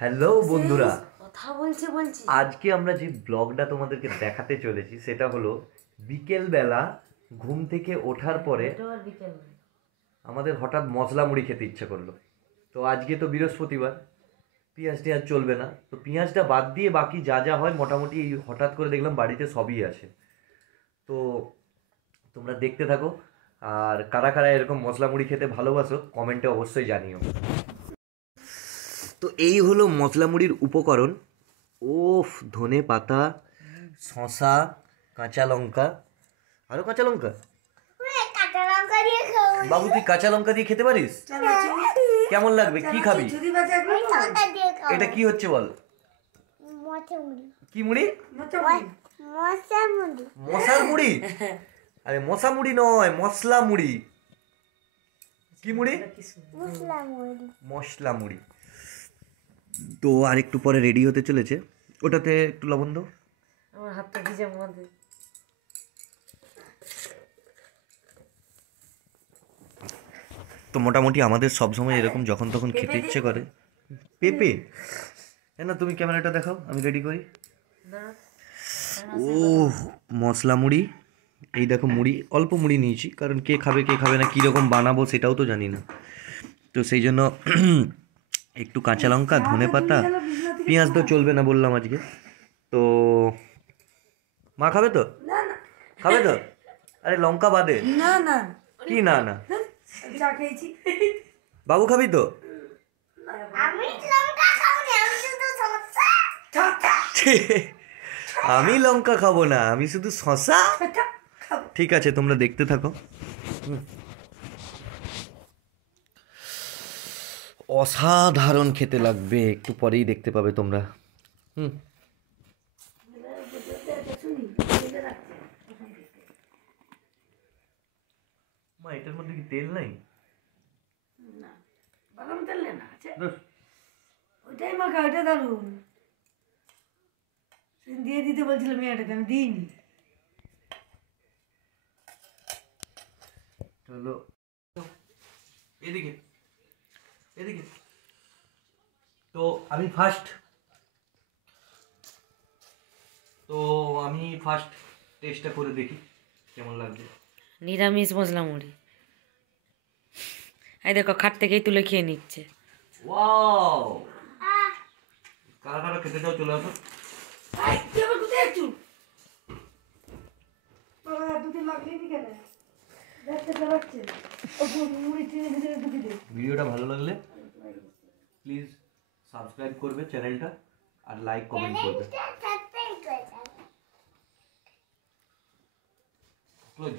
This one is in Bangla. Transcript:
হ্যালো বন্ধুরা, কথা বলছি আজকে আমরা যে ব্লগটা তোমাদেরকে দেখাতে চলেছি সেটা হলো বিকেলবেলা ঘুম থেকে ওঠার পরে আমাদের হঠাৎ মশলা মুড়ি খেতে ইচ্ছে করলো। তো আজকে তো বৃহস্পতিবার, পেঁয়াজ টেয়াজ চলবে না, তো পেঁয়াজটা বাদ দিয়ে বাকি যা যা হয় মোটামুটি এই হঠাৎ করে দেখলাম বাড়িতে সবই আছে। তো তোমরা দেখতে থাকো, আর কারা কারা এরকম মশলা মুড়ি খেতে ভালোবাসো কমেন্টে অবশ্যই জানিও। তো এই হলো মশলা মুড়ির উপকরণ। ওফ, ধনে পাতা, শসা, কাঁচা লঙ্কা, আরও কাঁচা লঙ্কা। বাবু তুই কাঁচা লঙ্কা দিয়ে খেতে পারিস? কেমন লাগবে? কি খাবি? এটা কি হচ্ছে বল? কি মুড়ি? মশার মুড়ি? আরে মশা মুড়ি নয়, মশলা মুড়ি। কি মুড়ি? মশলা মুড়ি। তো আর একটু পরে রেডি হতে চলেছে। ওটাতে একটু লবণ দাও। আমার হাতটা ভিজে মধ্যে। তো মোটামুটি আমাদের সবসময় এরকম যখন তখন খেতে ইচ্ছে করে। পেঁপে না, তুমি ক্যামেরাটা দেখাও, আমি রেডি করি। ও মশলা মুড়ি, এই দেখো মুড়ি, অল্প মুড়ি নিয়েছি কারণ কে খাবে কে খাবে না, কীরকম বানাবো সেটাও তো জানি না। তো সেই জন্য একটু কাঁচা লঙ্কা, ধনে পাতা, পেঁয়াজ তো চলবে না বললাম আজকে। তো মা খাবে তো? খাবে তো? আরে লঙ্কা বাদে। না না কি না না? চা খেয়েছি। বাবু খাবি তো? আমি লঙ্কা খাবো না, আমি শুধু শসা। আমি লঙ্কা খাবো না, আমি শুধু শসা। ঠিক আছে, তোমরা দেখতে থাকো। অসাধারণ খেতে লাগবে, একটু পরেই দেখতে পাবে তোমরা। মা এটার মধ্যে কি তেল নাই? না, বাদাম তেল না আছে, ওইটাই মাখা, ওইটা দারুন। দিয়ে দিতে বলছিল মেয়েটাকে, আমি দিইনি। চলো এদিকে এদিকে। তো আমি ফার্স্ট টেস্টটা করে দেখি কেমন লাগবে। নিরামিষ মশলা মুড়ি। এই দেখো, খাট থেকেই তুলে খেয়ে নিচ্ছে। ওয়াও, কারা কারা খেতে চাও চলে আসো। ভিডিওটা ভালো লাগলে প্লিজ সাবস্ক্রাইব করবে চ্যানেলটা, আর লাইক কমেন্ট করবে। ক্লোজ।